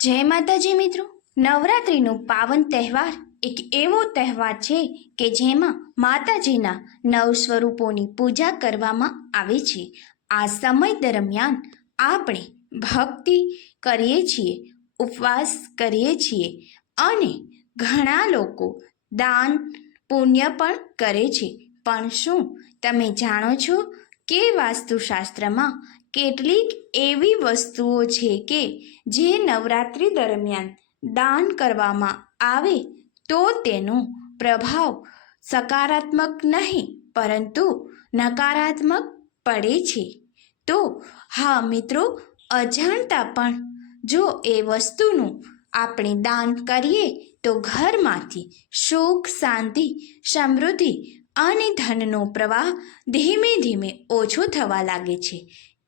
જય માતાજી મિત્રો, નવરાત્રિનો પાવન તહેવાર એક એવો તહેવાર છે કે જેમાં માતાજીના નવ સ્વરૂપોની પૂજા કરવામાં આવે છે. આ સમય દરમિયાન આપણે ભક્તિ કરીએ છીએ, ઉપવાસ કરીએ છીએ અને ઘણા લોકો દાન પુણ્ય પણ કરે છે. પણ શું તમે જાણો છો કે વાસ્તુશાસ્ત્રમાં કેટલીક એવી વસ્તુઓ છે કે જે નવરાત્રિ દરમિયાન દાન કરવામાં આવે તો તેનો પ્રભાવ સકારાત્મક નહીં પરંતુ નકારાત્મક પડે છે? તો હા મિત્રો, અજાણતા પણ જો એ વસ્તુનું આપણે દાન કરીએ તો ઘરમાંથી સુખ, શાંતિ, સમૃદ્ધિ અને ધનનો પ્રવાહ ધીમે ધીમે ઓછો થવા લાગે છે.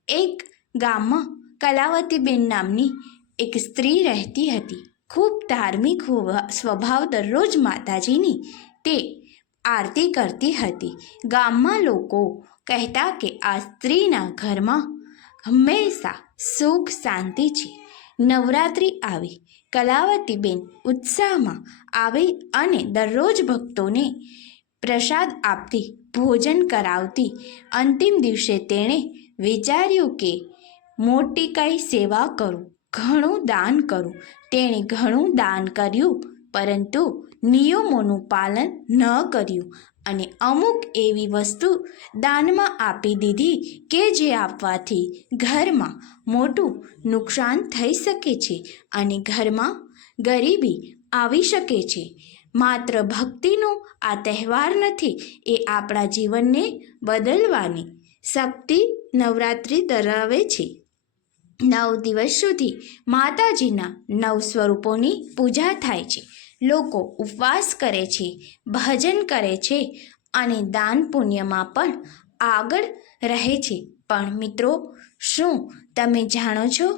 એક ગામમાં કલાવતીબેન નામની એક સ્ત્રી રહેતી હતી. ખૂબ ધાર્મિક સ્વભાવ, દરરોજ માતાજીની તે આરતી કરતી હતી. ગામમાં લોકો કહેતા કે આ સ્ત્રીના ઘરમાં હંમેશા સુખ શાંતિ છે. નવરાત્રિ આવી, કલાવતીબેન ઉત્સાહમાં આવી અને દરરોજ ભક્તોને પ્રસાદ આપતી, ભોજન કરાવતી. અંતિમ દિવસે તેણે વિચાર્યું કે મોટી કંઈ સેવા કરું, ઘણું દાન કરું. તેણે ઘણું દાન કર્યું પરંતુ નિયમોનું પાલન ન કર્યું અને અમુક એવી વસ્તુ દાનમાં આપી દીધી કે જે આપવાથી ઘરમાં મોટું નુકસાન થઈ શકે છે અને ઘરમાં ગરીબી આવી શકે છે. માત્ર ભક્તિનો આ તહેવાર નથી, એ આપણા જીવનને બદલવાની શક્તિ નવરાત્રિ ધરાવે છે. 9 દિવસ સુધી માતાજીના 9 સ્વરૂપોની પૂજા થાય છે. લોકો ઉપવાસ કરે છે, ભજન કરે છે અને દાન પુણ્યમાં પણ આગળ રહે છે. પણ મિત્રો, શું તમે જાણો છો,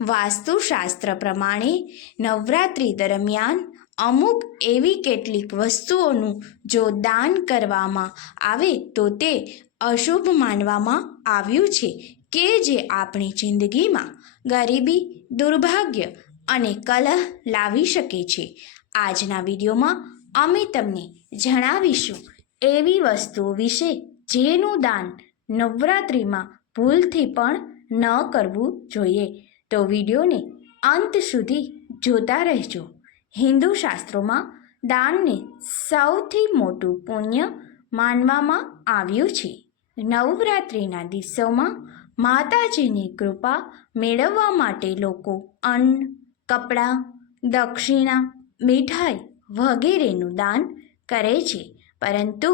વાસ્તુશાસ્ત્ર પ્રમાણે નવરાત્રિ દરમિયાન અમુક એવી કેટલીક વસ્તુઓનું જો દાન કરવામાં આવે તો તે અશુભ માનવામાં આવ્યું છે કે જે આપણી જિંદગીમાં ગરીબી, દુર્ભાગ્ય અને કલહ લાવી શકે છે. આજના વિડીયોમાં અમે તમને જણાવીશું એવી વસ્તુઓ વિશે જેનું દાન નવરાત્રિમાં ભૂલથી પણ ન કરવું જોઈએ. તો વિડીયોને અંત સુધી જોતા રહેજો. હિન્દુ શાસ્ત્રોમાં દાનને સૌથી મોટું પુણ્ય માનવામાં આવ્યું છે. નવરાત્રિના દિવસોમાં માતાજીની કૃપા મેળવવા માટે લોકો અન્ન, કપડાં, દક્ષિણા, મીઠાઈ વગેરેનું દાન કરે છે. પરંતુ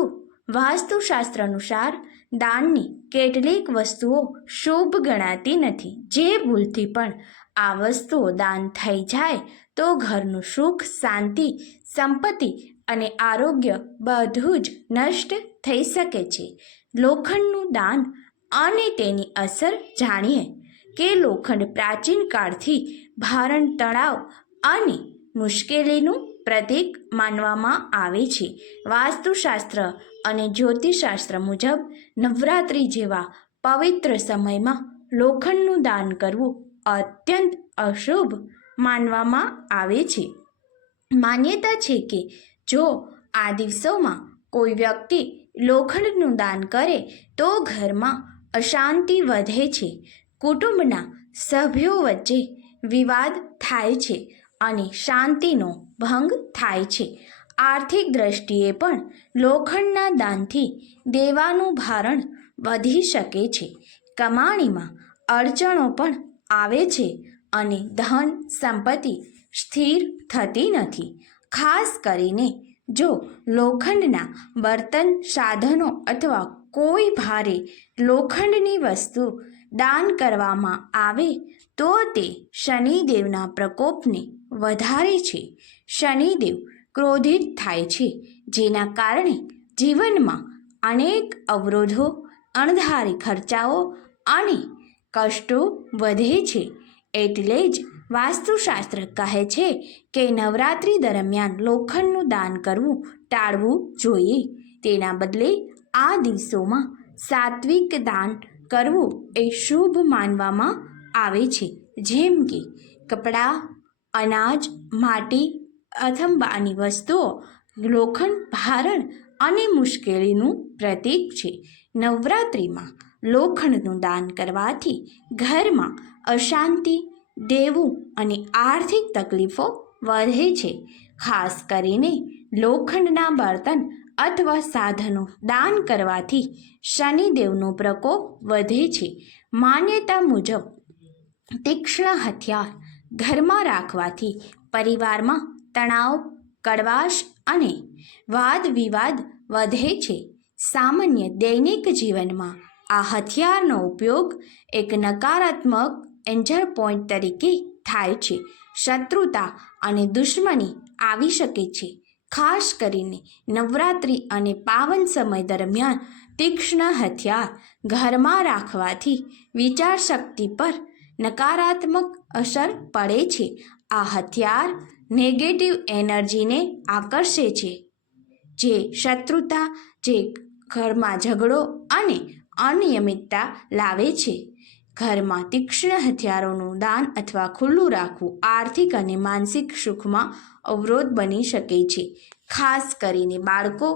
વાસ્તુશાસ્ત્ર અનુસાર દાનની કેટલીક વસ્તુઓ શુભ ગણાતી નથી. જે ભૂલથી પણ આ વસ્તુઓ દાન થઈ જાય તો ઘરનું સુખ, શાંતિ, સંપત્તિ અને આરોગ્ય બધું જ નષ્ટ થઈ શકે છે. લોખંડનું દાન અને તેની અસર જાણીએ કે લોખંડ પ્રાચીન કાળથી ભારણ, તણાવ અને મુશ્કેલીનું પ્રતીક માનવામાં આવે છે. વાસ્તુશાસ્ત્ર અને જ્યોતિષશાસ્ત્ર મુજબ નવરાત્રિ જેવા પવિત્ર સમયમાં લોખંડનું દાન કરવું અત્યંત અશુભ માનવામાં આવે છે. માન્યતા છે કે જો આ દિવસોમાં કોઈ વ્યક્તિ લોખંડનું દાન કરે તો ઘરમાં અશાંતિ વધે છે, કુટુંબના સભ્યો વચ્ચે વિવાદ થાય છે અને શાંતિનો ભંગ થાય છે. આર્થિક દ્રષ્ટિએ પણ લોખંડના દાનથી દેવાનું ભારણ વધી શકે છે, કમાણીમાં અડચણો પણ આવે છે અને ધન સંપત્તિ સ્થિર થતી નથી. ખાસ કરીને જો લોખંડના બર્તન, સાધનો અથવા કોઈ ભારે લોખંડની વસ્તુ દાન કરવામાં આવે તો તે શનિદેવના પ્રકોપને વધારે છે. શનિદેવ ક્રોધિત થાય છે, જેના કારણે જીવનમાં અનેક અવરોધો, અણધારી ખર્ચાઓ અને કષ્ટો વધે છે. એટલે જ વાસ્તુશાસ્ત્ર કહે છે કે નવરાત્રિ દરમિયાન લોખંડનું દાન કરવું ટાળવું જોઈએ. તેના બદલે આ દિવસોમાં સાત્વિક દાન કરવું એ શુભ માનવામાં આવે છે. જેમ કે કપડાં, અનાજ, માટી, અથંબાની વસ્તુઓ, લોખંડ, ભારણ અને મુશ્કેલીનું પ્રતીક છે. નવરાત્રિમાં લોખંડનું દાન કરવાથી ઘરમાં અશાંતિ, દેવું અને આર્થિક તકલીફો વધે છે. ખાસ કરીને લોખંડના બર્તન અથવા સાધનો દાન કરવાથી શનિદેવનો પ્રકોપ વધે છે. માન્યતા મુજબ તીક્ષ્ણ હથિયાર ઘરમાં રાખવાથી પરિવારમાં તણાવ, કડવાશ અને વાદ વિવાદ વધે છે. સામાન્ય દૈનિક જીવનમાં આ હથિયારનો ઉપયોગ એક નકારાત્મક એન્જર પોઈન્ટ તરીકે થાય છે. શત્રુતા અને દુશ્મની આવી શકે છે. ખાસ કરીને નવરાત્રિ અને પાવન સમય દરમિયાન તીક્ષ્ણ હથિયાર ઘરમાં રાખવાથી વિચારશક્તિ પર નકારાત્મક અસર પડે છે. આ હથિયાર નેગેટિવ એનર્જીને આકર્ષે છે, જે શત્રુતા, જે ઘરમાં ઝઘડો અને અનિયમિતતા લાવે છે. ઘરમાં તીક્ષ્ણ હથિયારોનું દાન અથવા ખુલ્લું રાખવું આર્થિક અને માનસિક સુખમાં અવરોધ બની શકે છે. ખાસ કરીને બાળકો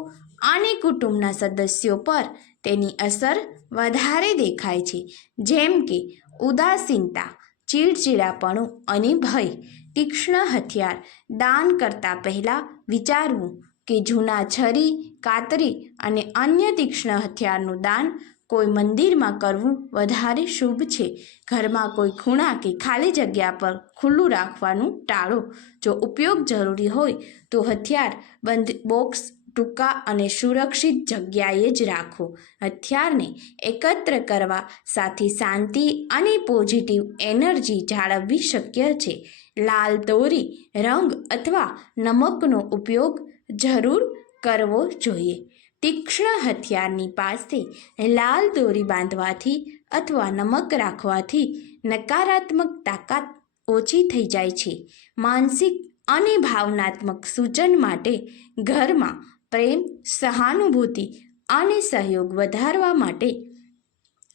અને કુટુંબના સદસ્યો પર તેની અસર વધારે દેખાય છે, જેમ કે ઉદાસીનતા, ચીડચીડાપણું અને ભય. તીક્ષ્ણ હથિયાર દાન કરતા પહેલાં વિચારવું કે જૂના છરી, કાતરી અને અન્ય તીક્ષ્ણ હથિયારનું દાન કોઈ મંદિરમાં કરવું વધારે શુભ છે. ઘરમાં કોઈ ખૂણા કે ખાલી જગ્યા પર ખુલ્લું રાખવાનું ટાળો. જો ઉપયોગ જરૂરી હોય તો હથિયાર બંધ બોક્સ, ટૂંકા અને સુરક્ષિત જગ્યાએ જ રાખો. હથિયારને એકત્ર કરવા સાથે શાંતિ અને પોઝિટિવ એનર્જી જાળવવી શક્ય છે. લાલ દોરી, રંગ અથવા નમકનો ઉપયોગ જરૂર કરવો જોઈએ. તીક્ષ્ણ હથિયારની પાસે લાલ દોરી બાંધવાથી અથવા નમક રાખવાથી નકારાત્મક તાકાત ઓછી થઈ જાય છે. માનસિક અને ભાવનાત્મક સૂચન માટે ઘરમાં પ્રેમ, સહાનુભૂતિ અને સહયોગ વધારવા માટે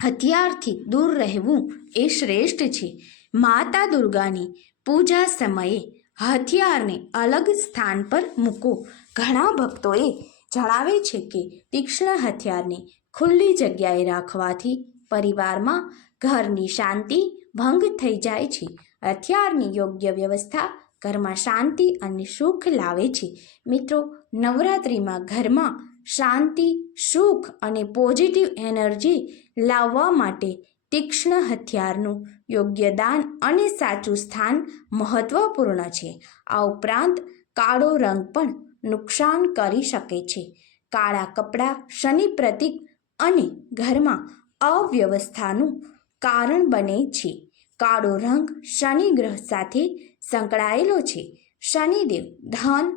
હથિયારથી દૂર રહેવું એ શ્રેષ્ઠ છે. માતા દુર્ગાની પૂજા સમયે હથિયારને અલગ સ્થાન પર મૂકો. ઘણા ભક્તોએ જણાવે છે કે તીક્ષ્ણ હથિયારને ખુલ્લી જગ્યાએ રાખવાથી પરિવારમાં ઘરની શાંતિ ભંગ થઈ જાય છે. હથિયારની યોગ્ય વ્યવસ્થા ઘરમાં શાંતિ અને સુખ લાવે છે. મિત્રો, નવરાત્રિમાં ઘરમાં શાંતિ, સુખ અને પોઝિટિવ એનર્જી લાવવા માટે તીક્ષ્ણ હથિયારનું યોગ્ય દાન અને સાચું સ્થાન મહત્વપૂર્ણ છે. આ ઉપરાંત કાળો રંગ પણ નુકસાન કરી શકે છે. કાળા કપડાં શનિ પ્રતીક અને ઘરમાં અવ્યવસ્થાનું કારણ બને છે. કાળો રંગ શનિ ગ્રહ સાથે સંકળાયેલો છે. શનિદેવ ધન,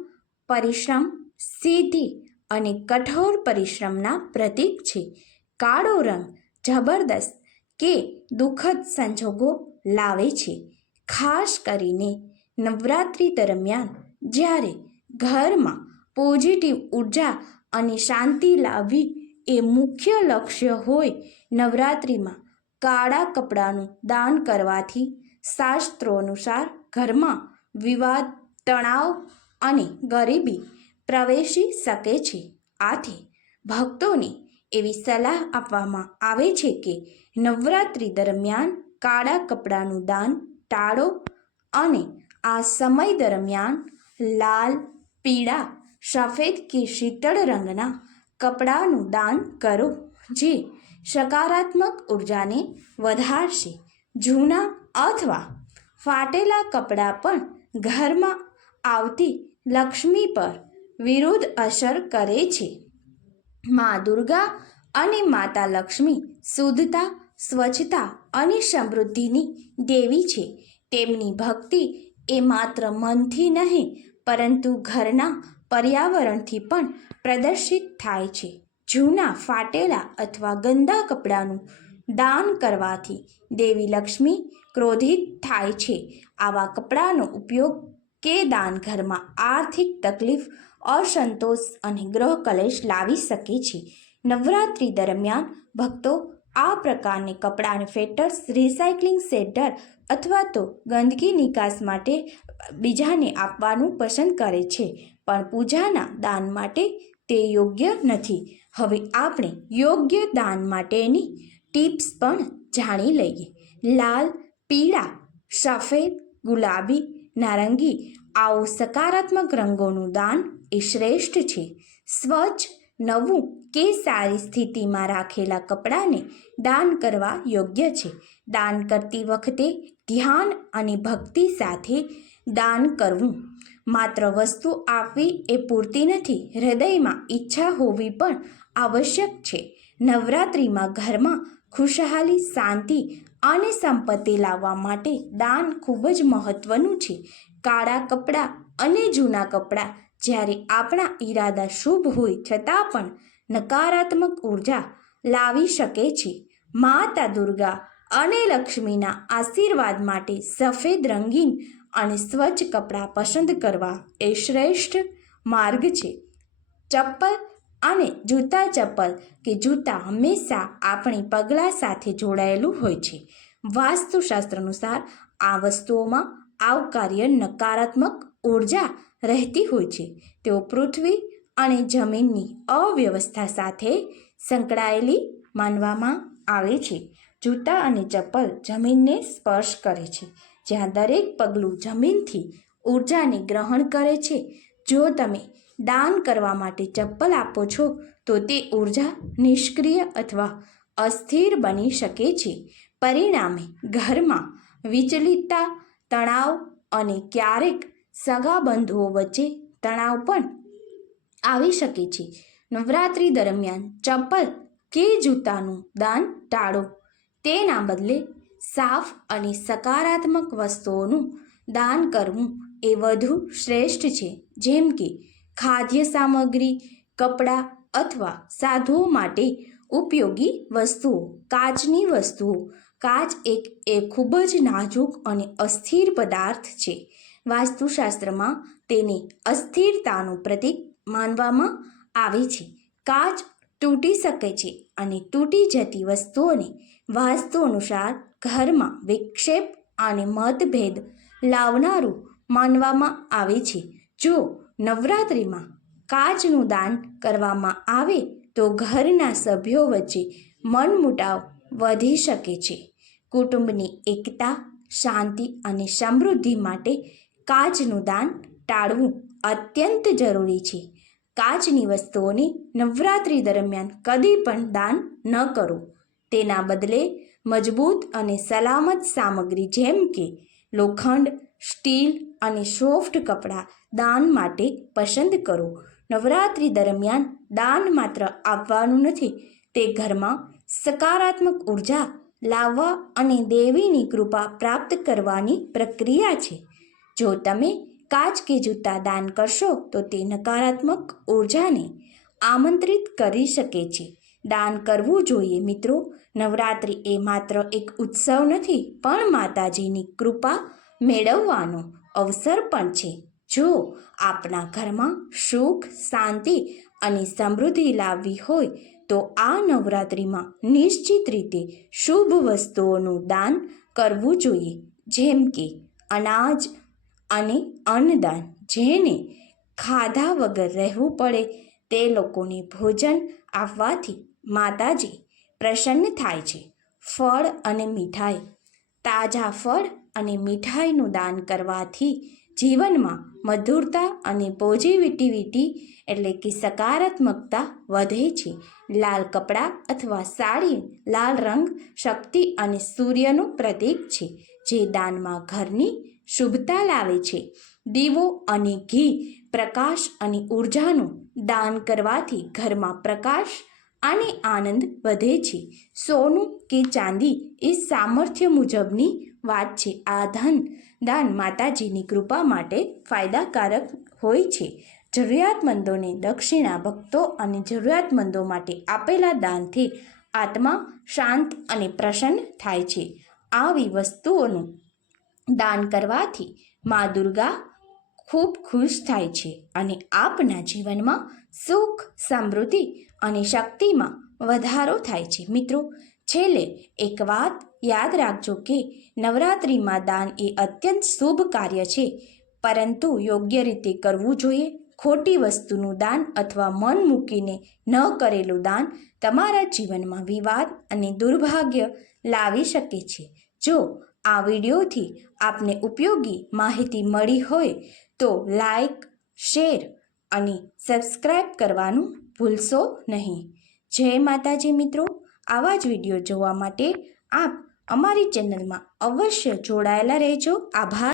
પરિશ્રમ, સિદ્ધિ અને કઠોર પરિશ્રમના પ્રતીક છે. કાળો રંગ જબરદસ્ત કે દુઃખદ સંજોગો લાવે છે. ખાસ કરીને નવરાત્રિ દરમિયાન જ્યારે ઘરમાં પોઝિટિવ ઉર્જા અને શાંતિ લાવવી એ મુખ્ય લક્ષ્ય હોય. નવરાત્રિમાં કાળા કપડાનું દાન કરવાથી શાસ્ત્રો અનુસાર ઘરમાં વિવાદ, તણાવ અને ગરીબી પ્રવેશી શકે છે. આથી ભક્તોને એવી સલાહ આપવામાં આવે છે કે નવરાત્રિ દરમિયાન કાળા કપડાનું દાન ટાળો અને આ સમય દરમિયાન લાલ, પીળા, સફેદ કે શીતળ રંગના કપડાનું દાન કરો, જે સકારાત્મક ઉર્જાને વધારશે. જૂના અથવા ફાટેલા કપડાં પણ ઘરમાં આવતી લક્ષ્મી પર વિરુદ્ધ અસર કરે છે. મા દુર્ગા અને માતા લક્ષ્મી શુદ્ધતા, સ્વચ્છતા અને સમૃદ્ધિની દેવી છે. તેમની ભક્તિ એ માત્ર મનથી નહીં પરંતુ ઘરના પર્યાવરણથી પણ પ્રદર્શિત થાય છે. જૂના, ફાટેલા અથવા ગંદા કપડાનું દાન કરવાથી દેવી લક્ષ્મી ક્રોધિત થાય છે. આવા કપડાનો ઉપયોગ કે દાન ઘરમાં આર્થિક તકલીફ, અસંતોષ અને ગ્રહ કલેશ લાવી શકે છે. નવરાત્રિ દરમિયાન ભક્તો આ પ્રકારની કપડાં ફેટર્સ રિસાયકલિંગ સેન્ટર અથવા તો ગંદકી નિકાસ માટે બીજાને આપવાનું પસંદ કરે છે, પણ પૂજાના દાન માટે તે યોગ્ય નથી. હવે આપણે યોગ્ય દાન માટેની ટિપ્સ પણ જાણી લઈએ. લાલ, પીળા, સફેદ, ગુલાબી, નારંગી આવો સકારાત્મક રંગોનું દાન એ શ્રેષ્ઠ છે. સ્વચ્છ, નવું કે સારી સ્થિતિમાં રાખેલા કપડાને દાન કરવા યોગ્ય છે. દાન કરતી વખતે ધ્યાન અને ભક્તિ સાથે દાન કરવું. માત્ર વસ્તુ આપવી એ પૂરતી નથી, હૃદયમાં ઈચ્છા હોવી પણ આવશ્યક છે. નવરાત્રિમાં ઘરમાં ખુશહાલી, શાંતિ અને સંપત્તિ લાવવા માટે દાન ખૂબ જ મહત્વનું છે. કાળા કપડાં અને જૂના કપડાં જ્યારે આપણા ઈરાદા શુભ હોય છતાં પણ નકારાત્મક ઉર્જા લાવી શકે છે. માતા દુર્ગા અને લક્ષ્મીના આશીર્વાદ માટે સફેદ, રંગીન અને સ્વચ્છ કપડાં પસંદ કરવા એ શ્રેષ્ઠ માર્ગ છે. ચપ્પલ અને જૂતા. ચપ્પલ કે જૂતા હંમેશા આપણી પગલાં સાથે જોડાયેલું હોય છે. વાસ્તુશાસ્ત્ર અનુસાર આ વસ્તુઓમાં આવકાર્ય નકારાત્મક ઉર્જા રહેતી હોય છે. તેઓ પૃથ્વી અને જમીનની અવ્યવસ્થા સાથે સંકળાયેલી માનવામાં આવે છે. જૂતા અને ચપ્પલ જમીનને સ્પર્શ કરે છે, જ્યાં દરેક પગલું જમીનથી ઉર્જાને ગ્રહણ કરે છે. જો તમે દાન કરવા માટે ચપ્પલ આપો છો તો તે ઉર્જા નિષ્ક્રિય અથવા અસ્થિર બની શકે છે. પરિણામે ઘરમાં વિચલિતતા, તણાવ અને ક્યારેક સગાબંધુઓ વચ્ચે તણાવ પણ આવી શકે છે. નવરાત્રિ દરમિયાન ચપ્પલ કે જૂતાનું દાન ટાળો. તેના બદલે સાફ અને સકારાત્મક વસ્તુઓનું દાન કરવું એ વધુ શ્રેષ્ઠ છે, જેમ કે ખાદ્ય સામગ્રી, કપડાં અથવા સાધુઓ માટે ઉપયોગી વસ્તુઓ. કાચની વસ્તુઓ. કાચ એ ખૂબ જ નાજુક અને અસ્થિર પદાર્થ છે. વાસ્તુશાસ્ત્રમાં તેને અસ્થિરતાનું પ્રતીક માનવામાં આવે છે. કાચ તૂટી શકે છે અને તૂટી જતી વસ્તુઓને વાસ્તુ અનુસાર ઘરમાં વિક્ષેપ અને મતભેદ લાવનારું માનવામાં આવે છે. જો નવરાત્રિમાં કાચનું દાન કરવામાં આવે તો ઘરના સભ્યો વચ્ચે મનમુટાવ વધી શકે છે. કુટુંબની એકતા, શાંતિ અને સમૃદ્ધિ માટે કાચનું દાન ટાળવું અત્યંત જરૂરી છે. કાચની વસ્તુઓને નવરાત્રિ દરમિયાન કદી પણ દાન ન કરો. તેના બદલે મજબૂત અને સલામત સામગ્રી જેમ કે લોખંડ, સ્ટીલ અને સોફ્ટ કપડાં દાન માટે પસંદ કરો. નવરાત્રિ દરમિયાન દાન માત્ર આપવાનું નથી, તે ઘરમાં સકારાત્મક ઉર્જા લાવવા અને દેવીની કૃપા પ્રાપ્ત કરવાની પ્રક્રિયા છે. જો તમે કાચ કે જૂતા દાન કરશો તો તે નકારાત્મક ઉર્જાને આમંત્રિત કરી શકે છે. દાન કરવું જોઈએ મિત્રો. નવરાત્રિ એ માત્ર એક ઉત્સવ નથી, પણ માતાજીની કૃપા મેળવવાનો અવસર પણ છે. જો આપણા ઘરમાં સુખ, શાંતિ અને સમૃદ્ધિ લાવવી હોય તો આ નવરાત્રિમાં નિશ્ચિત રીતે શુભ વસ્તુઓનું દાન કરવું જોઈએ, જેમ કે અનાજ અને અન્નદાન. જેને ખાધા વગર રહેવું પડે તે લોકોને ભોજન આપવાથી માતાજી પ્રસન્ન થાય છે. ફળ અને મીઠાઈ. તાજા ફળ અને મીઠાઈનું દાન કરવાથી જીવનમાં મધુરતા અને પોઝિટિવિટી એટલે કે સકારાત્મકતા વધે છે. લાલ કપડાં અથવા સાડી. લાલ રંગ શક્તિ અને સૂર્યનું પ્રતીક છે, જે દાનમાં ઘરની શુભતા લાવે છે. દીવો અને ઘી. પ્રકાશ અને ઉર્જાનું દાન કરવાથી ઘરમાં પ્રકાશ અને આનંદ વધે છે. સોનું કે ચાંદી એ સામર્થ્ય મુજબની વાત છે. આ દાન માતાજીની કૃપા માટે ફાયદાકારક હોય છે. જરૂરિયાતમંદોને દક્ષિણા. ભક્તો અને જરૂરિયાતમંદો માટે આપેલા દાનથી આત્મા શાંત અને પ્રસન્ન થાય છે. આવી વસ્તુઓનું દાન કરવાથી મા દુર્ગા ખૂબ ખુશ થાય છે અને આપના જીવનમાં સુખ, સમૃદ્ધિ અને શક્તિમાં વધારો થાય છે. મિત્રો, છેલ્લે એક વાત યાદ રાખજો કે નવરાત્રિમાં દાન એ અત્યંત શુભ કાર્ય છે, પરંતુ યોગ્ય રીતે કરવું જોઈએ. ખોટી વસ્તુનું દાન અથવા મન મૂકીને ન કરેલું દાન તમારા જીવનમાં વિવાદ અને દુર્ભાગ્ય લાવી શકે છે. જો આ વિડીયોથી આપને ઉપયોગી માહિતી મળી હોય તો લાઈક, શેર અને સબસ્ક્રાઈબ કરવાનું ભૂલશો નહીં. જય માતાજી મિત્રો. આવા જ વિડીયો જોવા માટે આપ અમારી ચેનલમાં અવશ્ય જોડાયેલા રહેજો. આભાર.